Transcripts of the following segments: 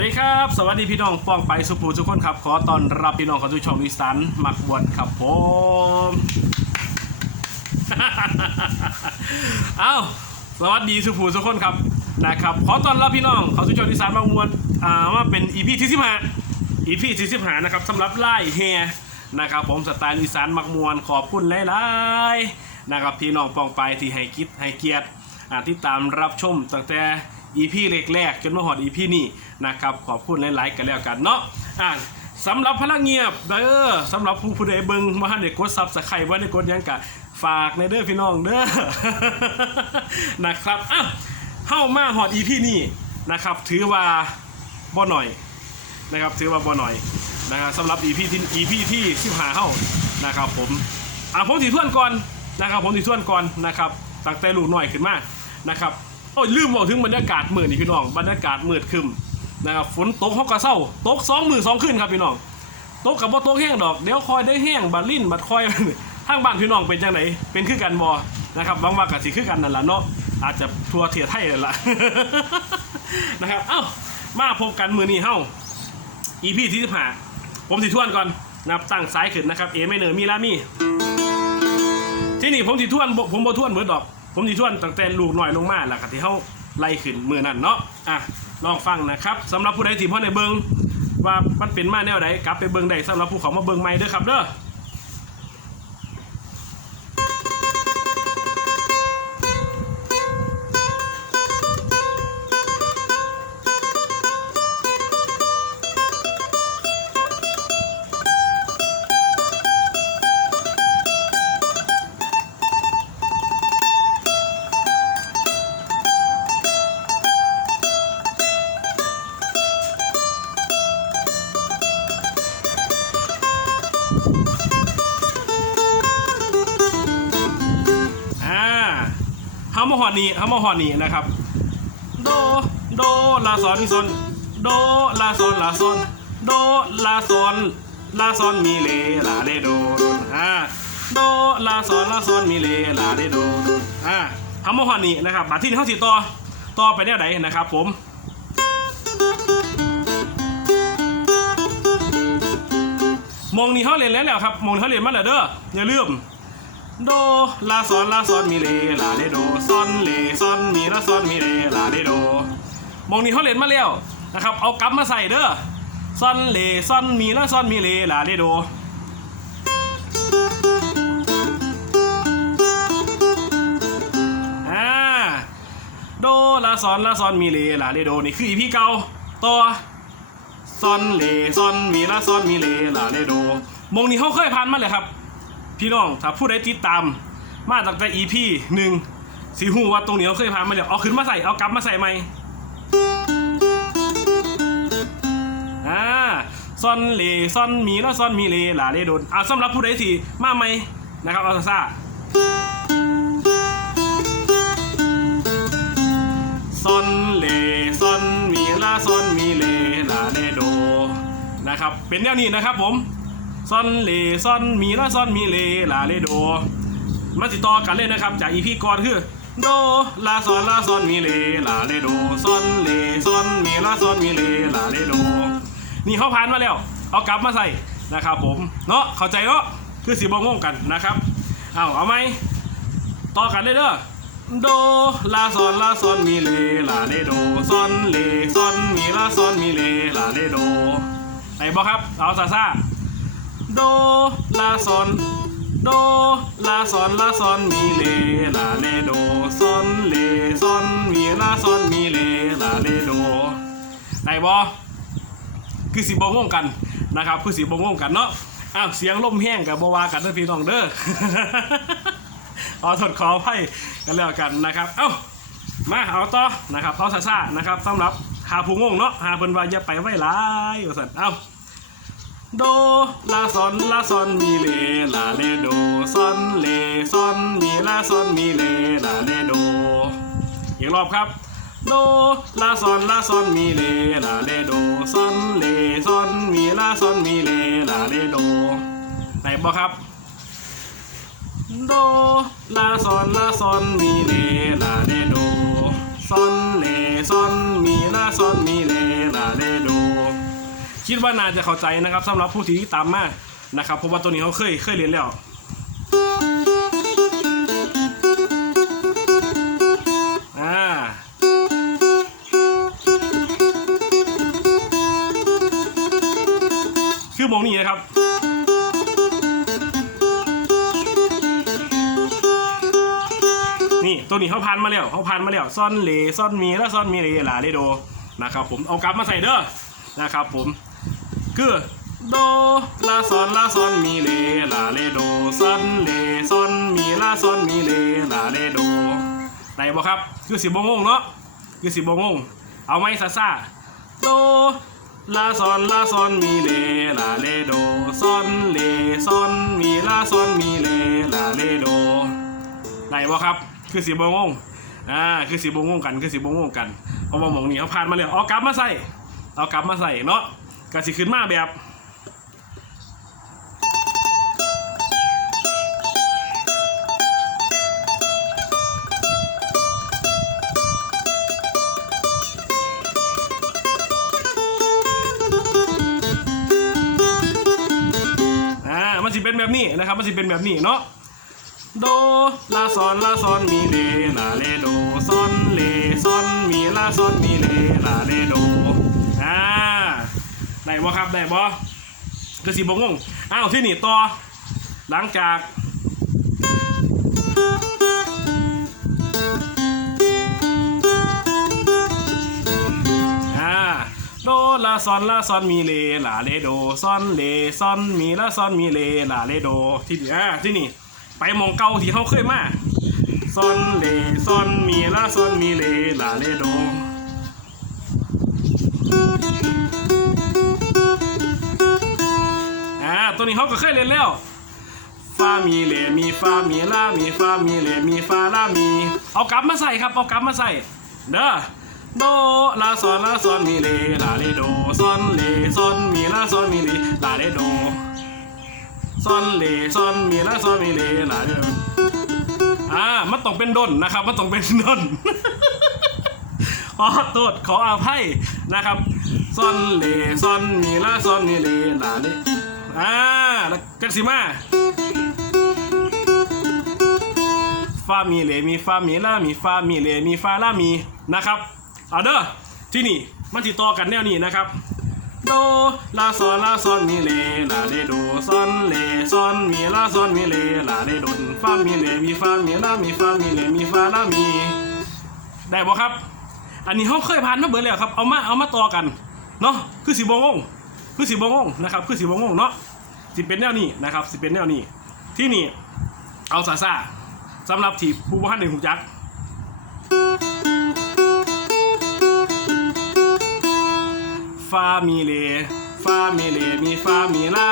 วัสดีครับ สวัสดีพี่น้องป้องไปสุภูทุกคนครับ ขอต้อนรับพี่น้องเข้าสู่ช่องอีสานมักบวชครับผมเอ้าสวัสดีสุภูทุกคนครับนะครับ ขอต้อนรับพี่น้องเข้าสู่ช่องอีสานมักบวชอ่าว่าเป็นอีพีที่สิบห้าอีพีที่สิบห้านะครับสำหรับไล่เฮนะครับผมสไตล์อีสานมักมวลขอบคุณหลายๆนะครับพี่น้องป้องไปที่ให้คิดให้เกียรติอ่าที่ตามรับชมตั้งแต่ EP แรกๆจนมาหอด EP นี้นะครับขอบคุณหลายๆกันแล้วกันเนาะอ่าสำหรับพลังเงียบเด้อสำหรับผู้ผู้ใดเบิ่งมาให้ได้กดซับสไครต์ไว้ในกดยังกะฝากในเด้อพี่น้องเด้อนะครับอะเข้ามาหอด EP นี้นะครับ ถือว่าบ่หน่อยนะครับ ถือว่าบ่หน่อยนะครับสำหรับ EP ที่ EP ที่15เข้านะครับผมอะผมสีทวนก่อนนะครับ ผมสีทวนก่อนนะครับตั้งแต่ลูกหน่อยขึ้นมานะครับ โอ้ยลืมบอกถึงบรรยากาศมืดนี่พี่น้องบรรยากาศมืดครึมนะครับฝนตกเขากระเซ้าตกสองมือสองขึ้นครับพี่น้องตกกับบ่ตกแห้งดอกเดี๋ยวคอยได้แห้งบัดลิ้นบัดคอยทางบ้านพี่น้องเป็นจังไหนเป็นคือกันบ่นะครับบางว่ากะสิคือกันนั่นแหละเนาะอาจจะทัวเทียไทยนั่นแหละนะครับเอ้ามาพบกันมือนี้เฮ้า EP ที่สิบห้าผมสิทวนก่อนนับตั้งสายขึ้นนะครับเอไม่เหนือมีลามีที่นี่ผมสิทวนผมบ่ทวนเบิดดอก ผมสิทวนตั้งแต่ลูกหน่อยลงมาแล้วก็ที่เฮาไล่ขึ้นมือนั่นเนาะอะลองฟังนะครับสำหรับผู้ใดที่พ่อในเบิงว่ามันเป็นมาแนวใดกลับไปเบิงใด้สำหรับผู้เขามาเบิงใหม่เด้อครับเด้อ อ่าเฮามาหอดนี้เฮามาหอดนี้นะครับ โด โด ลาซอนมีซอนโด ลาซอนลาซอนโด ลาซอนลาซอนมีเลลาเลโดอ่าโด ลาซอนลาซอนมีเลลาเลโดอ่าเฮามาหอดนี้นะครับบัดที่นี่เฮาสิต่อต่อไปแนวใดนะครับผม มองนี้เขาเรียนแล้วแหละครับมองเขาเรียนมาแล้วเด้ออย่าลืมโดลาซอนลาซอนมีเลลาเลโดซอนเลซอนมีลาซอนมีเลลาเลโดมองนี้เขาเรียนมาแล้วนะครับ เอากลับมาใส่เด้อซอนเลซอนมีลาซอนมีเลลาเลโดอ่าโดลาซอนลาซอนมีเลลาเลโดนี่คืออีพีเก่าต่อ ซอนเลซอนมีลาซอนมีเลลาเลโดมงนี้เขาเคยผ่านมาเลยครับ พี่น้องถ้าผู้ใดติดตาม มาตั้งแต่ EP หนึ่งสีหูว่าตรงนี้เขาเคยผ่านมาแล้วเอาขึ้นมาใส่เอากลับมาใส่ใหม่อ่าซอนเลซอนมีลาซอนมีเลลาเลโดเอาสำหรับผู้ใดที่มาใหม่นะครับเอาซ่าซอนเลซอนมีลาซอนมีเล นะครับ เป็นแนวนี้นะครับผมซอนเลซอนมีลาซอนมีเลลาเลโด มาติดต่อกันเลยนะครับ จากอีพีก่อนคือโดลาซอนลาซอนมีเลลาเลโดซอนเลซอนมีลาซอนมีเลลาเลโด นี่เขาผ่านมาแล้ว เอากลับมาใส่นะครับผมเนาะเข้าใจเนาะคือสีบงงกันนะครับเอาเอาไหมต่อกันเลยเด้อโดลาซอนลาซอนมีเลลาเลโดซอนเลซอนมีลาซอนมีเลลาเลโด ไหนบอกครับ เอาซาซาโดลาซอนโดลาซอนลาซอนมีเลลาเลโดซอนเลซอนมีลาซอนมีเลลาเลโดได้บอคือสีบงงกันนะครับ คือสีบงงกันเนาะอ้าวเสียงลมแห้งกับบวากันเด้อพี่น้องเด้อเอาถดขอให้กันแล้วกันนะครับ เอ้ามาเอาต่อนะครับเพาซ่านะครับสำหรับ หาผู้งงเนาะหาเพิ่นว่าอย่าไปไว้หลายว่าซั่นเอ้าโดลาซอนลาซอนมีเลลาเลโดซอนเลซอนมีลาซอนมีเลลาเลโดอีกรอบครับ โดลาซอนลาซอนมีเลลาเลโดซอนเลซอนมีลาซอนมีเลลาเลโดไหนบอกครับโดลาซอนลาซอนมีเลลาเลโด ซอนเลซอนมีนาซอนมีเลลาเลโดคิดว่าน่าจะเข้าใจนะครับสำหรับผู้ที่ตามมานะครับเพราะว่าตัวนี้เขาเคยเคยเรียนแล้ว นี้เขาพันมาแล้วเขาพันมาแล้วซ่อนเลซ่อนมีแล้วซ่อนมีเลลาเลโดนะครับผมเอากลับมาใส่เด้อนะครับผมคือโดลาซอนลาซอนมีเลลาเลโดซอนเลซอนมีลาซอนมีเลลาเลโดได้บ่ครับ คือสิบงงเนาะคือสิบงงเอาไหมซาซาโดลาซอนลาซอนมีเลลาเลโดซอนเลซอนมีลาซอนมีเลลาเลโดได้บ่ครับ คือสีบงงอ่าคือสีบงงกันคือสีบงงกันเพราะว่ามองนี้เขาผ่านมาแล้วเอากลับมาใส่เอากลับมาใส่เนาะก็สิขึ้นมาแบบอ่ามันสิเป็นแบบนี้นะครับ มันสิเป็นแบบนี้เนาะ โดลาซอนลาซอนมีเลลาเลโดซอนเลซอนมีลาซอนมีเลลาเลโดอ่าได้บ่ครับได้บ่ก็สิบ่งงอ้าวที่นี่ต่อหลังจากอ่าโดลาซอนลาซอนมีเลลาเลโดซอนเลซอนมีลาซอนมีเลลาเลโดที่นี่อ่าที่นี่ ไปมองเก่าที่เขาเคยมาซอนเลซอนมีลาซอนมีเลลาเลโดอ่าตัวนี้เขาก็เคยเล่นแล้วฟามีเลมีฟามีลามีฟามีเลมีฟาลามี เอากลับมาใส่ครับเอากลับมาใส่เด้อโดลาซอนลาซอนมีเลลาเลโดซอนเลซอนมีลาซอนมีเลลาเลโด ซอนเลซอนมีละซอนมีเลหลายเดิมอ่ามันต้องเป็นดนนะครับ มันต้องเป็นดนขอโทษขออภัยนะครับซอนเลซอนมีละซอนมีเลหลายเลอ่าแล้วจักสิมาฟามีเลมีฟามีลามีฟามีเลมีฟาลามีนะครับเอาเด้อที่นี่มันติดต่อกันแนวนี้นะครับ โดลาซอนลาซอนมีเลลาเลโดซอนเลซอนมีลาซอนมีเลลาเลโดนฟามีเลมีฟามีลามีฟามีเลมีฟาลามี ได้บ่ครับ อันนี้เขาเคยผ่านมาเบิดแล้วครับเอามาเอามาต่อกันเนาะคือสีบงงคือสีบงงนะครับคือสีบงงเนาะสิเป็นแนวนี้นะครับสิเป็นแนวนี้ที่นี่เอาซาซาสำหรับทีผู้บ้านหนึ่งหูจักร ฟามีเลฟามีเลมีฟามีลา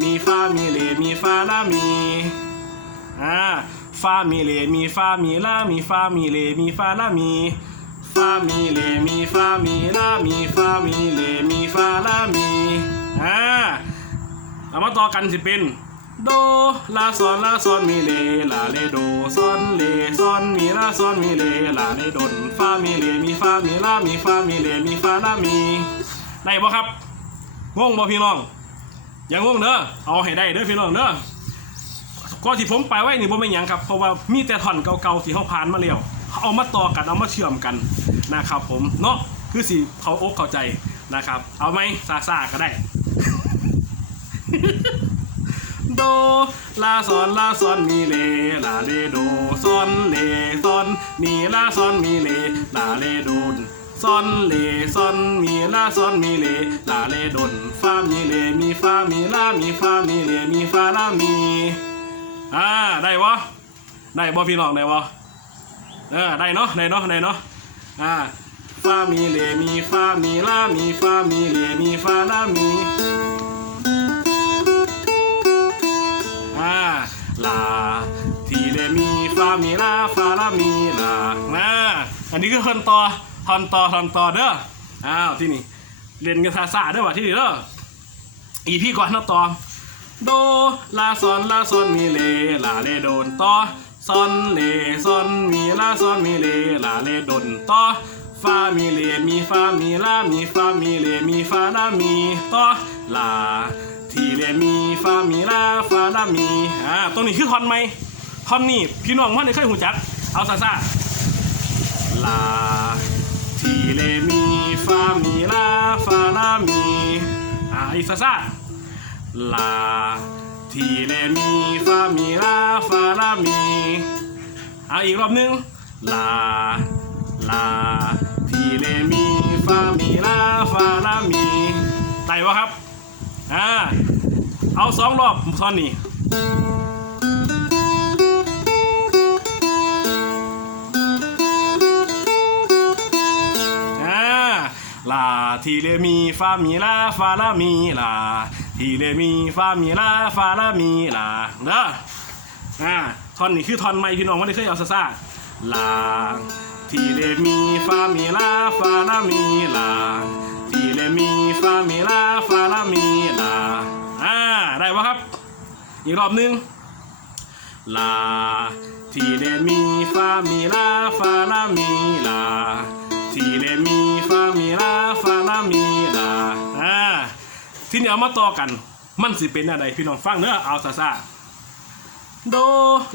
มีฟามีเลมีฟาลามีอ่าฟามีเลมีฟามีลามีฟามีเลมีฟาลามีฟามีเลมีฟามีลามีฟามีเลมีฟาลามีอ่าเอามาต่อกันสิเป็น โดลาซอนลาซอนมีเลลาเลโดซอนเลซอนมีลาซอนมีเลลาเลโดนฟามีเลมีฟามีลามีฟามีเลมีฟาลามีได้บ่ครับงงบ่พี่น้องอย่างงงเด้อเอาให้ได้เด้อพี่น้องเด้อก็ที่ผมไปไว้นี่บ่เป็นหยังครับเพราะว่ามีแต่ท่อนเก่าๆที่เขาผ่านมาแล้วเอามาต่อกันเอามาเชื่อมกันนะครับผมเนาะคือสิเขาอกเข้าใจนะครับ เอาไหมซาซาก็ได้ โดลาซอนลาซอนมีเลลาเลโดซอนเลซอนมีลาซอนมีเลลาเลโดนซอนเลซอนมีลาซอนมีเลลาเลดนฟามีเลมีฟามีลามีฟามีเลมีฟาลามีอ่าได้วะได้บ่พี่น้องได้วะเออได้เนาะได้เนาะได้เนาะอ่าฟามีเลมีฟามีลามีฟามีเลมีฟาลามี อ่าลาทีเรมีฟามีลาฟาลามีลาอ่าอันนี้คือคนต่อทอนต่อทอนต่อเด้ออ้าวที่นี่เรียนกันซาซาเด้อว่ะที่นี่เด้ออีพี่ก่อนนะต่อโดลาซอนลาซอนมีเลลาเลโดนต่อซอนเลซอนมีลาซอนมีเลลาเลโดนต่อฟฟามีเลมีฟามีลามีฟามีเลมีฟาลามีต่อลา ทีเลมีฟามีลาฟาลามีอ่าตรงนี้คือท่อนไหมท่อนนี้พี่น้องมันได้เคยหูจัก เอาซาซาลาทีเลมีฟามีลาฟาลามีอ่าอีกซาซาลาทีเลมีฟามีลาฟาลามีเอาอีกรอบนึงลาลาทีเลมีฟามีลาฟาลามีไต่วะครับ อ่า เอาสองรอบท่อนนี้อ่าลาทีเลมีฟามีลาฟาลามีลาทีเลมีฟามีลาฟาลามีลาเด้ออ่าท่อนนี้คือท่อนไม่พี่น้องว่าได้เคยเอาซาซาลาทีเลมีฟามีลาฟาลามีลา ทีเลมีฟามีลาฟาลามีลาอ่าได้ปะครับ อีกรอบนึงลาทีเลมีฟามีลาฟาลามีลาทีเลมีฟามีลาฟาลามีลาอ่าทีนี้เอามาต่อกันมันสิเป็นอะไรพี่น้องฟังเนื้อเอาซาซาโด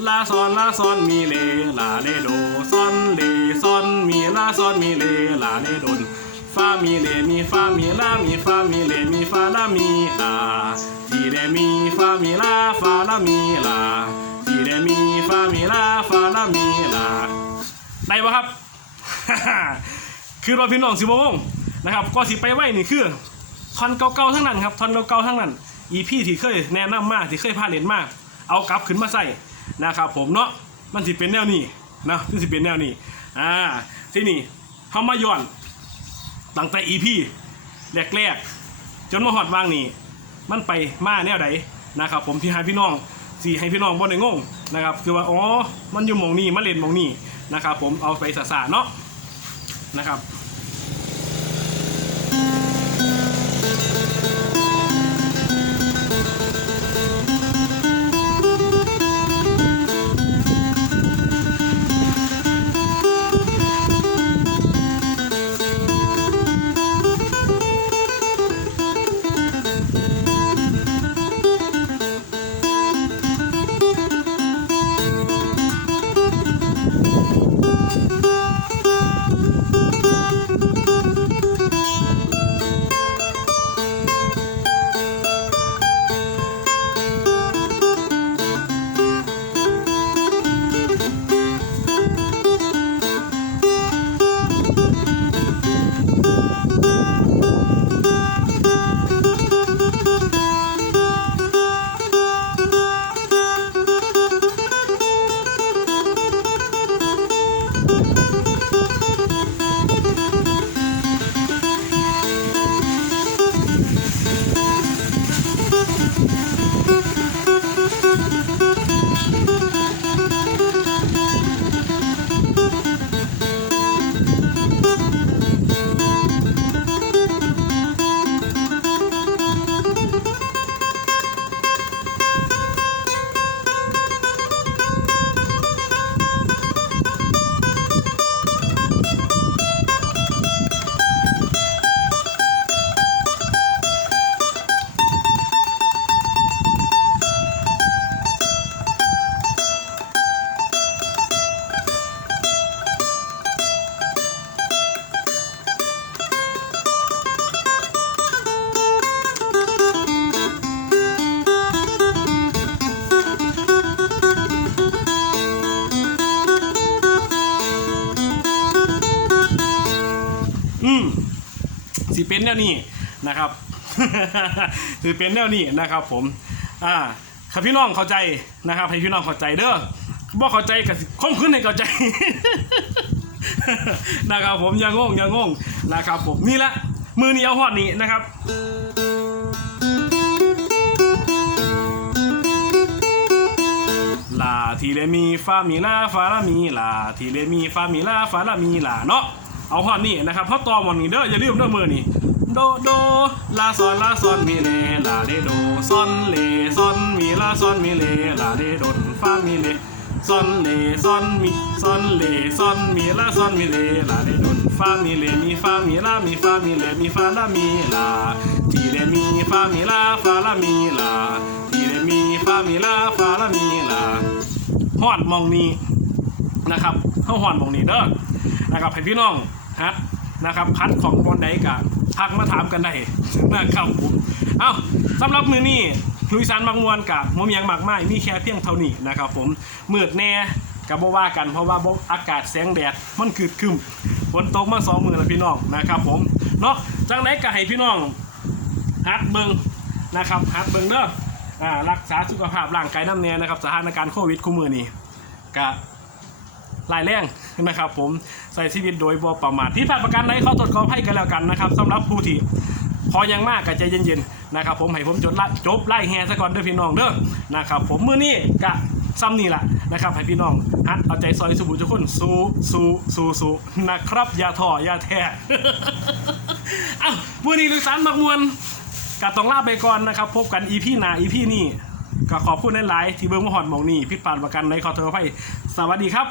ลาซอนลาซอนมีเลลาเลโดซอนเลซอนมีลาซอนมีเลลาเลโดน ฟามีเลมีฟามีลามีฟามีเลมีฟาลามีลาทีเลมีฟามีลาฟาลามีลาทีเลมีฟามีลาฟาลามีลาได้ปะครับ คือเราพี่น้องสิบโมงนะครับก็สิไปไหวนี่คือท่อนเก่าๆทั้งนั้นครับท่อนเก่าๆทั้งนั้นอีพี่ที่เคยแนะนำมากที่เคยพาเล่นมาก เอากลับขึ้นมาใส่นะครับผมเนาะมันสิเป็นแนวนี้นะมันสิเป็นแนวนี้อ่าที่นี่เขามาย้อน ตั้งแต่อีพีแรกๆ จนมาหอดวางนี่มันไปมาแนวใดนะครับ ผมที่ให้พี่น้องสี่ให้พี่น้องบ่ได้งงนะครับ คือว่าอ๋อมันอยู่หมองนี้มาเล่นหมองนี้นะครับ ผมเอาไปสาๆเนาะนะครับ สิเป็นแนวนี้นะครับ สิเป็นแนวนี้นะครับ ผมอ่าถ้าพี่น้องเข้าใจนะครับ ให้พี่น้องเข้าใจเด้อบ่เข้าใจกับคมขึ้นให้เข้าใจนะครับผมอย่างงงอย่างงงนะครับผมนี่แหละมือนี้เอาฮอดนี้นะครับลาทีเลมีฟามีลาฟาลามีลาทีเลมีฟามีลาฟาลามีลาเนาะ เอาฮอดนี่นะครับเพราะตอมันนี่เด้ออย่าลืมเด้อมือนี่โดโดลาซอนลาซอนมีเลลาเลโดซอนเลซอนมีลาซอนมีเลลาเลโดฟามีเลซอนเลซอนมีซอนเลซอนมีลาซอนมีเลลาเลโดฟามีเลมีฟามีลามีฟามีเลมีฟาลามีลาทีเลมีฟามีลาฟาลามีลาทีเลมีฟามีลาฟาลามีลาฮอดมองนี้นะครับ เข้าฮอดมองนี้เด้อนะครับให้พี่น้องฮัดนะครับพัดของบอลไหนกะพักมาถามกันได้นะครับผมเอ้าสำหรับมือนี้ลุยสันบางมวลกับมมยังมากไมายมีแค่เพียงเท่านี้นะครับผมมืดแน่กับบ่ว่ากันเพราะว่าบ่อากาศแสงแดดมันคืดคึมฝนตกมาสองมือแล้วพี่น้องนะครับผมเนาะจังไหนก็ให้พี่น้องฮัดเบิงนะครับฮัดเบิงเด้อรักษาสุขภาพร่างกายน้ำแน่นะครับสถานการณ์โควิดคู่มือนี้กะ รายแรงนะครับ ผมใส่ชีวิตโดยบ่ประมาทที่ผ่านประกันใดเขาตรวจขอให้กันแล้วกันนะครับสำหรับผู้ที่พอยังมากก็ใจเย็นๆนะครับ ผมให้ผมจดละจบไล่แฮซะก่อนเด้อพี่น้องเด้อนะครับ ผมมื้อนี้กะซ้ำนี่แหละนะครับให้พี่น้องฮัดเอาใจซอยสุบุทุกคนสู้สู้สู้สู้นะครับอย่าท้ออย่าแท้อ้าวมื้อนี้ลุยสารมักมวนกะต้องลาไปก่อนนะครับ พบกันอีพีหน้าอีพีนี้ก็ขอบคุณหลายๆที่เบิ่งมาหอดมองนี้พิดปานประกันในขอโทษอภัยสวัสดีครับ